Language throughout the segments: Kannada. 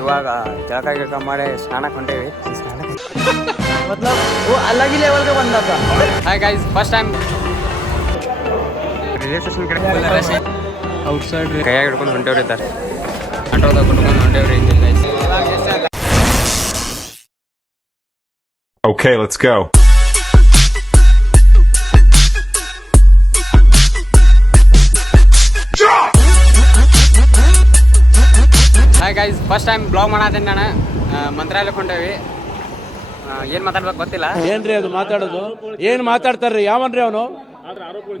ಇವಾಗ ಜಳಕ ಗಿಳಕ ಮಾಡಿ ಸ್ನಾನಕ್ಕೆ ಹೊಂಟೇವಿ. अलग ही लेवल का बंदा था. Hi guys, first time railway station ಕಡೆ ಔಟ್ಸೈಡ್ ಕೈಯಾಗಿ ಹಿಡ್ಕೊಂಡು ಹೊಂಟೇವ್ರಿ ಇದ್ದಾರೆ. ಆಟೋದಾಗ ಕುಟ್ಕೊಂಡು ಹೊಂಟೇವ್ರಿ ಇಲ್ಲಿ guys. Okay, let's go. Hi guys, first time blog ಮಾಡತ್ತೀನಿ ನಾನು. ಮಂತ್ರಾಲಯಕ್ಕೆ ಹೊಂಟೇವಿ. ಏನು ಮಾತಾಡ್ಬೇಕು ಗೊತ್ತಿಲ್ಲ. ಏನ್ರಿ ಅದು ಮಾತಾಡೋದು? ಏನ್ ಮಾತಾಡ್ತಾರ್ರಿ? ಯಾವನ್ರಿ ಅವನು?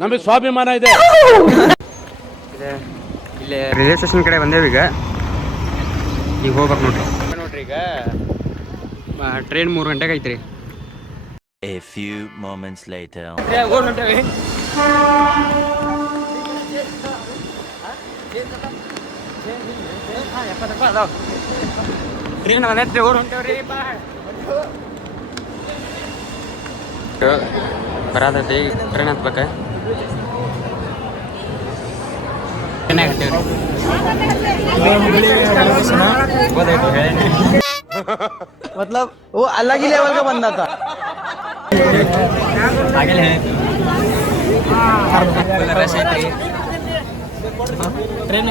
ನಮಗೆ ಸ್ವಾಭಿಮಾನ ಇದೆ. ಇಲ್ಲಿ ರೈಲ್ವೆ ಸ್ಟೇಷನ್ ಕಡೆ ಬಂದೇವಿ. ಈಗ ಹೋಗ್ಬೇಕು ನೋಡ್ರಿ. ಈಗ ಟ್ರೈನ್ 3 ಗಂಟೆಗೆ ಐತ್ರಿ. A few moments later. Train ಬಂದೈತ್ರಿ, ಹೊಂಟೇವ್ರಿ. ಬರತೈತಿ, ಟ್ರೈನ್ ಹತ್ಬೇಕ. मतलब वो अलग ही लेवल का बंदा था. ट्रेन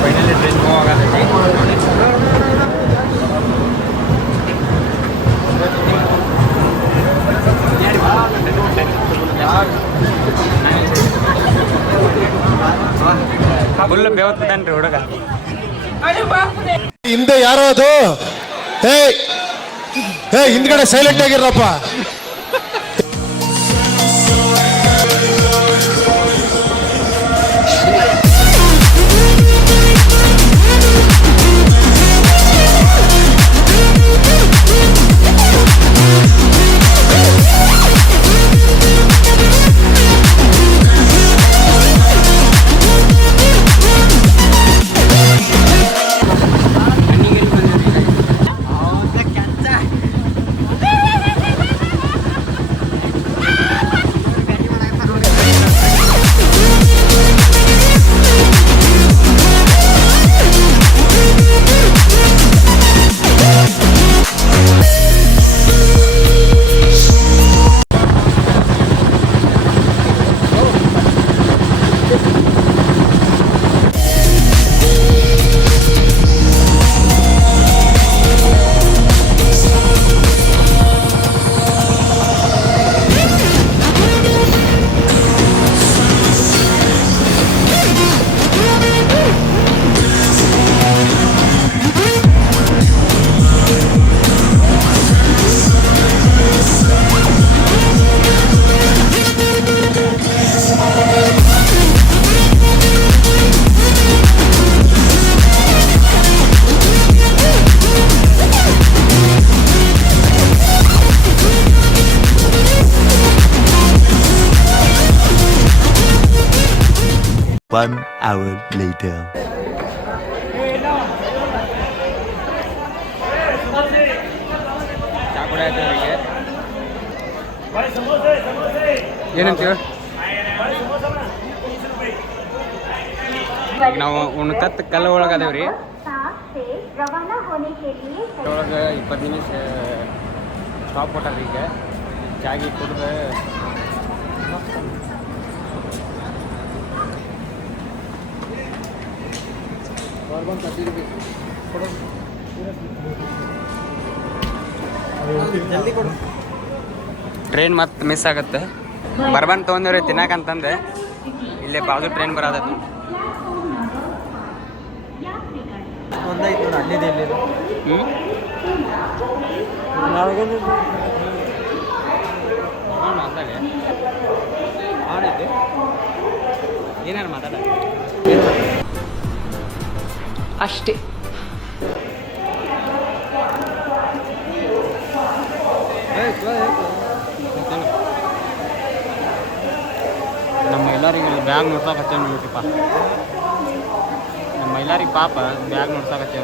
ಫೈನಲಿ ಟ್ರೈನ್ ಹೋಗತೈತಿ. ಫುಲ್ ಬೇವತ್ತನ್ರಿ ಹುಡುಗ. ಹಿಂದೆ ಯಾರೋ ಅದು? ಹಿಂದ್ಗಡೆ ಸೈಲೆಂಟ್ ಆಗಿರಪ್ಪ. One hour later. ಏನಂತೀವ? ಈಗ ನಾವು ಉಣ್ಕತ್ ಕಲ್ಲು ಒಳಗೆ ಅದೇವ್ರಿ. ಒಳಗೆ 20 ನಿಮಿಷ ಸ್ಟಾಪ್ ಕೊಟ್ಟಾರ್ರಿ. ಈಗ ಚಾಗಿ ಕುಡಿದು ಟ್ರೈನ್ ಮತ್ತೆ ಮಿಸ್ ಆಗುತ್ತೆ. ಬರ್ಬಂದು ತೊಗೊಂಡಿವ್ರಿ ತಿನ್ನಕಂತಂದೆ. ಇಲ್ಲೇ ಬಾಜು ಟ್ರೈನ್ ಬರೋದೈತಿ. ಏನಾರು ಮಾತಾಡ ಅಷ್ಟೇ. ನಮ್ಮ ಎಲ್ಲರಿಗೆ ಬ್ಯಾಗ್ ನೋಡ್ಸಕ್ಕೆ ನೋಡ್ರಿಪ್ಪ. ನಮ್ಮ ಎಲ್ಲರಿಗೆ ಪಾಪ ಬ್ಯಾಗ್ ನೋಡ್ಸಕ್ಕೆ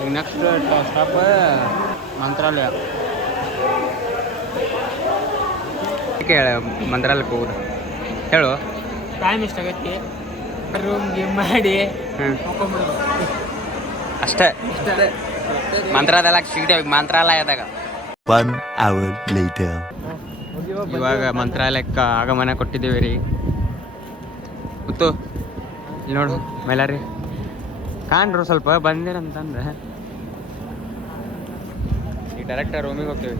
ಈಗ ನೆಕ್ಸ್ಟ್ ಸ್ಟಾಪ್ ಮಂತ್ರಾಲಯ. ಕೇಳ ಮಂತ್ರಾಲಯಕ್ಕೆ ಹೋಗುದು ಹೇಳು. ಟೈಮ್ ಎಷ್ಟಾಗತ್ತೆ ರೂಮ್ ಗೇಮ್ ಮಾಡಿ ಹ್ಞೂ ಹೋಗ್ಕೊಂಬಿಡೋದು ಅಷ್ಟೇ. ಮಂತ್ರಾಲಯದಾಗ 1 hour later. ಇವಾಗ ಮಂತ್ರಾಲಯಕ್ಕೆ ಆಗಮನ ಕೊಟ್ಟಿದ್ದೀವಿ ರೀ. ಗೊತ್ತು ಇಲ್ಲಿ ನೋಡು ಮೇಲಾರಿ ಕಾಣ್ರು ಸ್ವಲ್ಪ ಬಂದೇನಂತಂದ್ರೆ ಈಗ ಡೈರೆಕ್ಟ್ ರೂಮಿಗೆ ಹೋಗ್ತೀವಿ.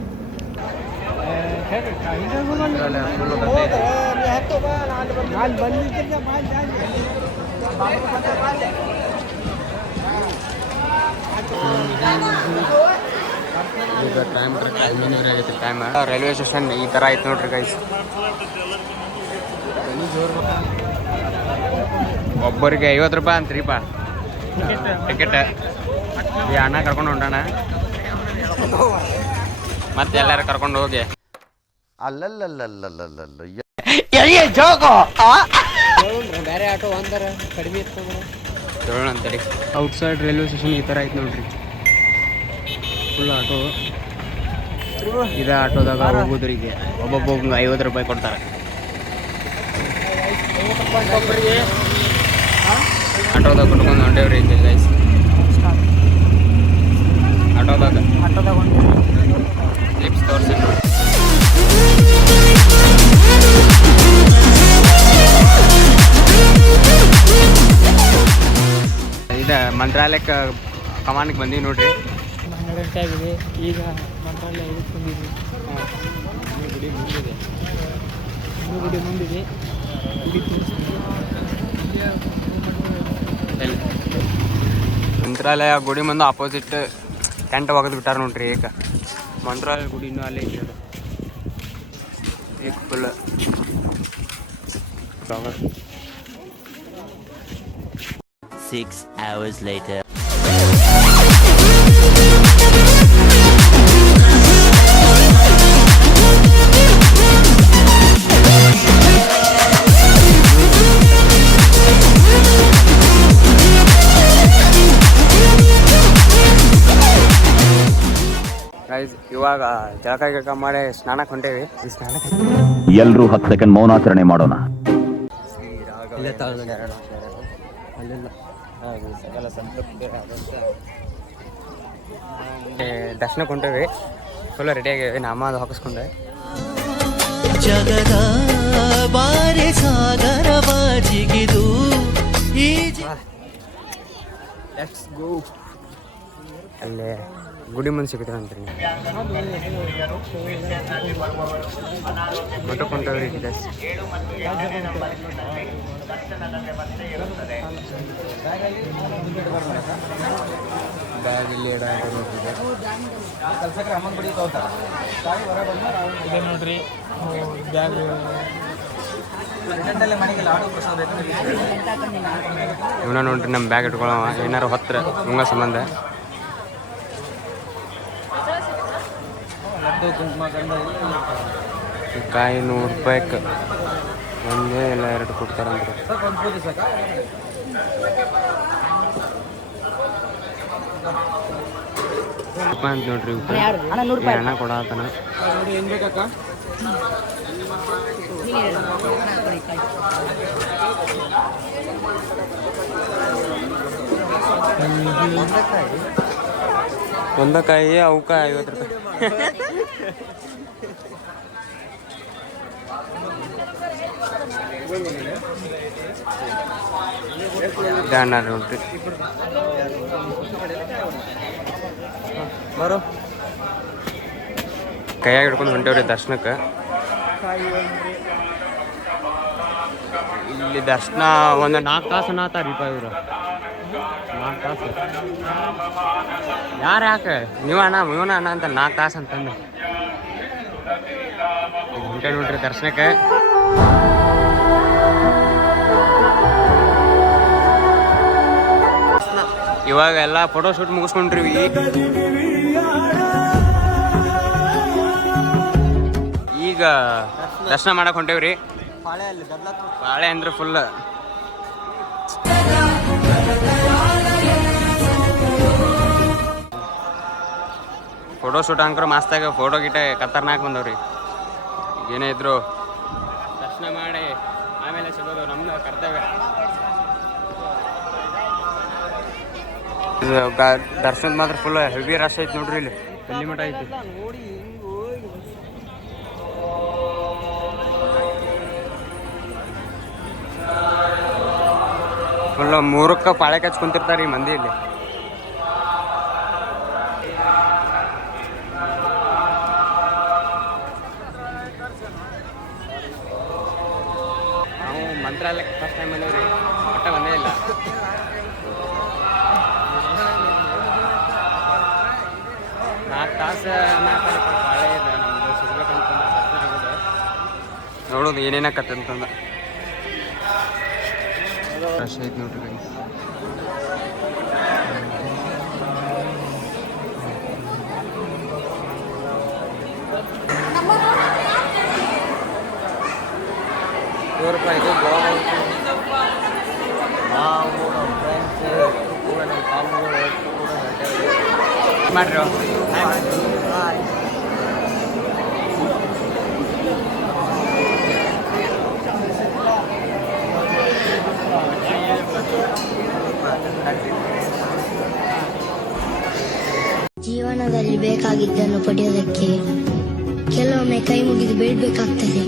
ಈಗ ಟೈಮ್ ಆಗೈತೆ ಟೈಮ್. ರೈಲ್ವೆ ಸ್ಟೇಷನ್ ಈ ಥರ ಐತೆ ನೋಡ್ರಿ ಗೈಸ್. ಒಬ್ಬರಿಗೆ 50 ರೂಪಾಯಿ ಅಂತ್ರಿಪ್ಪ ಟಿಕೆಟ್. ಈ ಅಣ್ಣ ಕರ್ಕೊಂಡು ಹೊಂಟಾನ, ಮತ್ತೆ ಎಲ್ಲಾರು ಕರ್ಕೊಂಡು ಹೋಗಿ ಬೇರೆ ಆಟೋ ಒಂದರ ಕಡಿಮೆ ಇತ್ತು ಹೇಳೋಣ ಅಂತೇಳಿ. ಔಟ್ಸೈಡ್ ರೈಲ್ವೆ ಸ್ಟೇಷನ್ ಈ ಥರ ಐತೆ ನೋಡ್ರಿ. Full auto. ಇದೇ ಆಟೋದಾಗ ಹೋಗೋದ್ರಿಗೆ ಒಬ್ಬೊಬ್ಬಂಗೆ 50 ರೂಪಾಯಿ ಕೊಡ್ತಾರೆ. ಆಟೋದಾಗ ಕೊಟ್ಕೊಂಡು ಹೊಂಟೇವ್ರಿ ಈಗ ಗೈಸ್. ಆಟೋದಾಗ ಕ್ಲಿಪ್ಸ್ ತೋರಿಸಿ ನೋಡಿ. ಇದು ಮಂತ್ರಾಲಯಕ್ಕೆ ಕಮಾನಿಗೆ ಬಂದೀವಿ ನೋಡ್ರಿ. 12 ಗಂಟೆ ಆಗಿದೆ. ಈಗ ಮಂತ್ರಾಲಯ ಇದಕ್ಕೆ ಬಂದಿದ್ವಿ. ಗುಡಿ ಮುಂದಿದೆ, ಗುಡಿ ಮುಂದಿದೆ. ಗುಡಿ ಎಲ್ಲಿ ಮಂತ್ರಾಲಯ ಗುಡಿ ಮುಂದೆ ಆಪೋಸಿಟ್ ಟೆಂಟ್ ಒಗೆದು ಬಿಟ್ಟಾರ ನೋಡ್ರಿ. ಈಗ ಮಂತ್ರಾಲಯ ಗುಡಿ ಇನ್ನೂ ಅಲ್ಲೇ ಐತಿ. ಈಗ ಫುಲ್ 6 hours later. ಗೈಸ್ ಇವಾಗ ಜಳಕ ಮಾಡಿ ಸ್ನಾನಕ್ಕೆ ಹೊಂಟೇವಿ. ಈ ಸ್ನಾನಕ್ಕೆ ಎಲ್ರೂ 10 ಸೆಕೆಂಡ್ ಮೌನಾಚರಣೆ ಮಾಡೋಣ. ದರ್ಶನಕ್ಕೆ ಹೊಂಟೇವಿ. Full ready ಆಗೇವಿ. ನಾಮ ಅದು ಹಾಕಿಸ್ಕೊಂಡೆ. ಜಗದ ಬಾರಿ ಸಾಗರವ ಜಿಗಿದು ಲೆಟ್ಸ್ ಗೋ. ಅಲ್ಲೇ ಗುಡಿ ಮುಂದೆ ಸಿಗ್ತೀವಿ ಅಂತೀರಿ. ಮಠಕ್ಕೆ ಹೊಂಟೇವ್ರಿ. ಬ್ಯಾಗ್ ಇಲ್ಲಿ ಇದೆ ನೋಡ್ರಿ ಬ್ಯಾಗ್. ಇವನ ನೋಡ್ರಿ ನಮ್ಮ ಬ್ಯಾಗ್ ಇಟ್ಕೊಳ್ಳೋ ಏನಾರು ಹತ್ರ ಮುಂಗ ಸಂಬಂಧ. ಕಾಯಿ 100 ರೂಪಾಯಿಗೆ ಒಂದೇ ಇಲ್ಲ 2 ಕೊಡ್ತಾರಂದ್ರೆ. ರೂಪಾಯಿ ಅಂತ ನೋಡ್ರಿ. ಹಣ ಕೊಡತಾನ. ಏನು ಬೇಕಕ್ಕ? ಒಂದ ಕಾಯಿ ಅವಕ್ಕ 50 ರೂಪಾಯಿ. ದಾನ ನೋಡ್ರಿ. ಬರೋ ಕೈಯಾಗ ಹಿಡ್ಕೊಂಡು ಹೊಂಟೇವ್ರಿ ದರ್ಶನಕ್ಕೆ. ಇಲ್ಲಿ ದರ್ಶನ ಒಂದು 4 ತಾಸು ಅನ್ನತ್ತಾರೀಪ ಇವರು. 4 ತಾಸು ಯಾರು ಯಾಕೆ ನೀವು ಅಣ್ಣ ಇವನ ಅಣ್ಣ ಅಂತ 4 ತಾಸು ಅಂತಂದು ಹೊಂಟೆ ನೋಡ್ರಿ ದರ್ಶನಕ್ಕೆ. ಇವಾಗ ಎಲ್ಲ ಫೋಟೋ ಶೂಟ್ ಮುಗಿಸ್ಕೊಂಡ್ರಿ. ಈಗ ದರ್ಶನ ಮಾಡಕ್ ಹೊಂಟೇವ್ರಿ. ಪಾಳೆ ಅಂದ್ರೆ ಫುಲ್ ಫೋಟೋ ಶೂಟ್ ಅಂಕರ್ ಮಸ್ತಾಗ. ಫೋಟೋ ಗಿಟ ಖತರ್ನಾಕ್ ಬಂದವ್ರಿ. ಏನೇ ಇದ್ರು ದರ್ಶನ ಮಾಡಿ ಆಮೇಲೆ ಸಿಗೋದು ನಮ್ಮದು ಕರ್ತವ್ಯ. ದರ್ಶನದ ಮಾತ್ರ ಫುಲ್ ಹೆವಿ ರಶ್ ಐತಿ ನೋಡ್ರಿ, ಇಲ್ಲಿ ಎಲ್ಲಿ ಮಠ ಐತಿ. ಫುಲ್ 3ಕ್ಕೆ ಪಾಳೆ ಕಚ್ ಕುಂತಿರ್ತಾರೆ ಈ ಮಂದಿ ಇಲ್ಲಿ. ನಾವು ಮಂತ್ರಾಲಯಕ್ಕೆ ಫಸ್ಟ್ ಟೈಮ್ ಬಂದೇವ್ರಿ, ಒಟ್ಟ ಬಂದೇ ಇಲ್ಲ. ತಾಸು ಪಾಳೆ ಇದೆ ನಮ್ದು ಸಿಗ್ಬೇಕಂತಂದ್ರೆ ನೋಡೋದು ಏನೇನಾಕತ್ತಂತಂದ ರಶ್ ಐತಿ ನೋಡ್ರಿ ಗೈಸ್. ₹100 ಇದು ಗೋವಾ ನಾವು ನಮ್ಮ ಫ್ರೆಂಡ್ಸ್ ಕೂಡ ನಮ್ಮ ಫ್ಯಾಮಿಲಿಗಳು ಕೂಡ ಮಾಡ್ರಿ. ಜೀವನದಲ್ಲಿ ಬೇಕಾಗಿದ್ದನ್ನು ಪಡೆಯೋದಕ್ಕೆ ಕೆಲವೊಮ್ಮೆ ಕೈ ಮುಗಿದು ಬೇಡಬೇಕಾಗ್ತದೆ.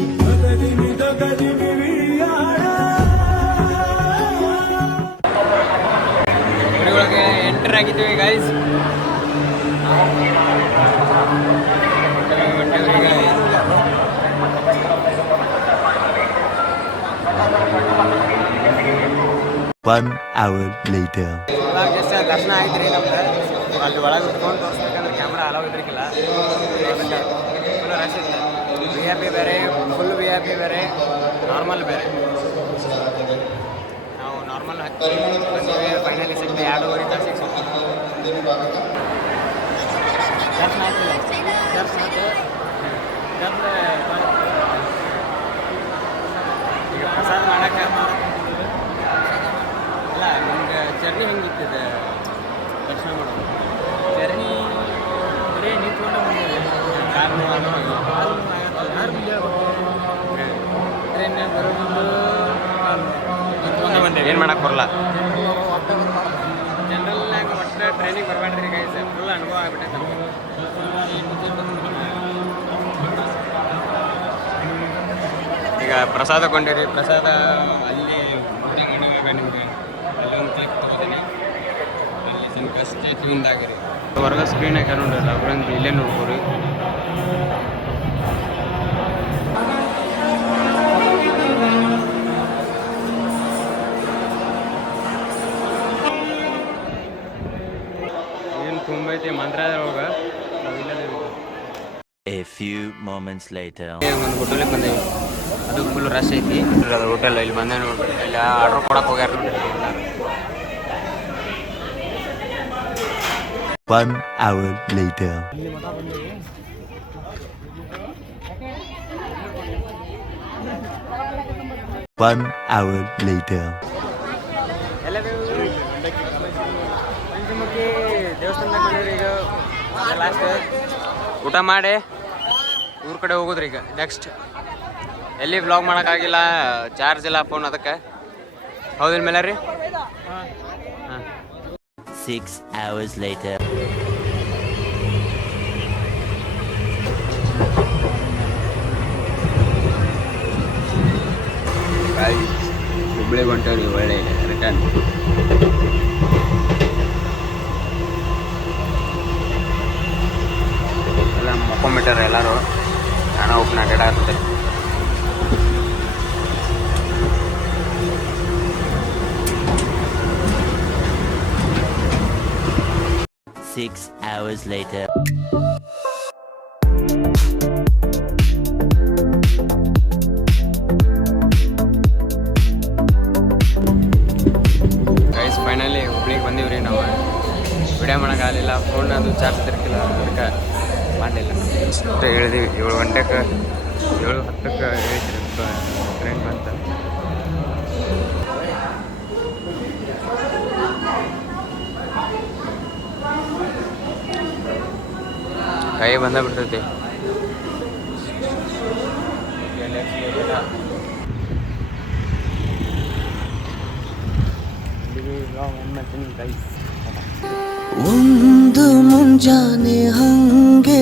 ಗುಡಿಯೊಳಗೆ ಎಂಟರ್ ಆಗಿದ್ದೀವಿ ಗೈಸ್. One hour later. ಇವಾಗ ಜಸ್ಟ್ ದರ್ಶನ ಆಯ್ತು ರೀ ನಮ್ದು. ಅಲ್ಲಿ ಒಳಗೆ ಉಟ್ಕೊಂಡು ತೋರಿಸ್ಬೇಕಂದ್ರೆ ಕ್ಯಾಮ್ರಾ ಅಲೋ ಇದ್ರಿಕಿಲ್ಲ, ಫುಲ್ ರಶ್ ಇತ್ತು. VIP ಬೇರೆ, ಫುಲ್ VIP ಬೇರೆ, ನಾರ್ಮಲ್ ಬೇರೆ. ನಾವು ನಾರ್ಮಲ್ ಹಚ್ಚಿ ಫೈನಲಿ ಸಿಗ್ತದೆ 2.5 ತಾಸಿಗೆ ಸಿಗ್ತದೆ. ದರ್ಶನ ಆಯ್ತಿಲ್ಲ, ದರ್ಶನ ಆಯ್ತು. ಈಗ ಪ್ರಸಾದ ಮಾಡೋಕ್ಕೆ ಅಲ್ಲ, ನಿಮ್ಗೆ ಜರ್ನಿ ಹೆಂಗಿರ್ತದೆ ದರ್ಶನ ಮಾಡೋದು? ಜರ್ನಿ ಬರೀ ನಿಂತ್ಕೊಂಡು ಟ್ರೈನ್ ಬರೋದು ಏನು ಮಾಡಕ್ಕೆ ಬರಲ್ಲ. ಜನರಲ್ನಾಗ ಒಟ್ಟು ಟ್ರೈನಿಗೆ ಬರಬೇಡ್ರಿ ಗೈಸ್, ಫುಲ್ ಅನುಭವ ಆಗ್ಬಿಟ್ಟೈತೆ. ಈಗ ಪ್ರಸಾದ ಕೊಂಡಿರಿ, ಪ್ರಸಾದ ಅಲ್ಲಿ ಊಟ ಮಾಡಿವಾಗ ನಿಮ್ಗೆ ಅಲ್ಲೊಂದು ಕ್ಲಿಪ್ ತಗೋತೀನಿ, ಅಲ್ಲಿ ತನಕ ಸ್ಟೇ ಟ್ಯೂನ್ಡ್ ಆಗಿರಿ. ಹೊರಗೆ ಸ್ಕ್ರೀನ್ ಹಾಕಿ ನೋಡ್ರಲ್ಲ, ಅವ್ರಂದ್ರೆ ಇಲ್ಲೇ ನೋಡ್ಕೊರಿ. ಏನು ತುಂಬ ಐತಿ ಮಂತ್ರಾಲಯದೊಳಗೆ, ನಾವಿಲ್ಲ. A few moments later. ಒಂದು ಹೋಟೆಲಿಗೆ ಬಂದೇವಿ, ಅದು ಫುಲ್ ರಶ್ ಐತಿ. ಅದು ಹೋಟೆಲ್ ಇಲ್ಲಿ ಬಂದೆ ನೋಡ್ರಿ, ಇಲ್ಲಿ ಆರ್ಡ್ರ್ ಕೊಡಕ್ಕೆ ಹೋಗ್ಯಾರ ನೋಡ್ರಿ. 1 hour later. One hour later. Panchamukhi ದೇವಸ್ಥಾನದಾಗ ಬಂದಿವ್ರಿ. ಈಗ ಲಾಸ್ಟ್ ಊಟ ಮಾಡಿ ಊರ ಕಡೆ ಹೋಗೋದ್ರಿ. ಈಗ ನೆಕ್ಸ್ಟ್ ಎಲ್ಲಿ ವ್ಲಾಗ್ ಮಾಡೋಕ್ಕಾಗಿಲ್ಲ, ಚಾರ್ಜ್ ಇಲ್ಲ ಫೋನ್, ಅದಕ್ಕೆ. ಹೌದಿಲ್ಲ ಮೇಲೆ ರೀ? ಹಾಂ. 6 hours later. ಹುಬ್ಳಿಗೆ ಹೊಂಟವ್ರಿ, ಒಳ್ಳೆ ರಿಟರ್ನ್. ಎಲ್ಲ ಮಕ್ಕೊಂಬಿಟ್ಟಾರೆ ಎಲ್ಲರೂ, ಹಣ ಒಬ್ಬನ ಅಡ್ಡಾಡ್ತಾರೆ. 6 hours later. ಗೈಸ್ ಫೈನಲಿ ಹುಬ್ಳಿಗೆ ಬಂದೀವ್ರಿ. ನಾವು ವಿಡಿಯೋ ಮಾಡೋಕ್ಕಾಗಲಿಲ್ಲ, ಫೋನ್ ಅದು ಚಾರ್ಜ್ ತಿರ್ಕಿಲ್ಲ, ಅದಕ್ಕೆ ಮಾಡಲಿಲ್ಲ. ಅಷ್ಟು ಹೇಳಿದೀವಿ, 7 ಗಂಟೆಗೆ 7:10 ಹೇಳಿದ್ರಿ ಟ್ರೈನ್ ಬಂತ. ಕೈ ಬಂದ ಬಿಡ್ತೈತಿ. ಬ್ಲಾಗ್ ಎಂಡ್ ಮಾಡ್ತೀನಿ ಗೈಸ್. ಒಂದು ಮುಂಜಾನೆ ಹಂಗೆ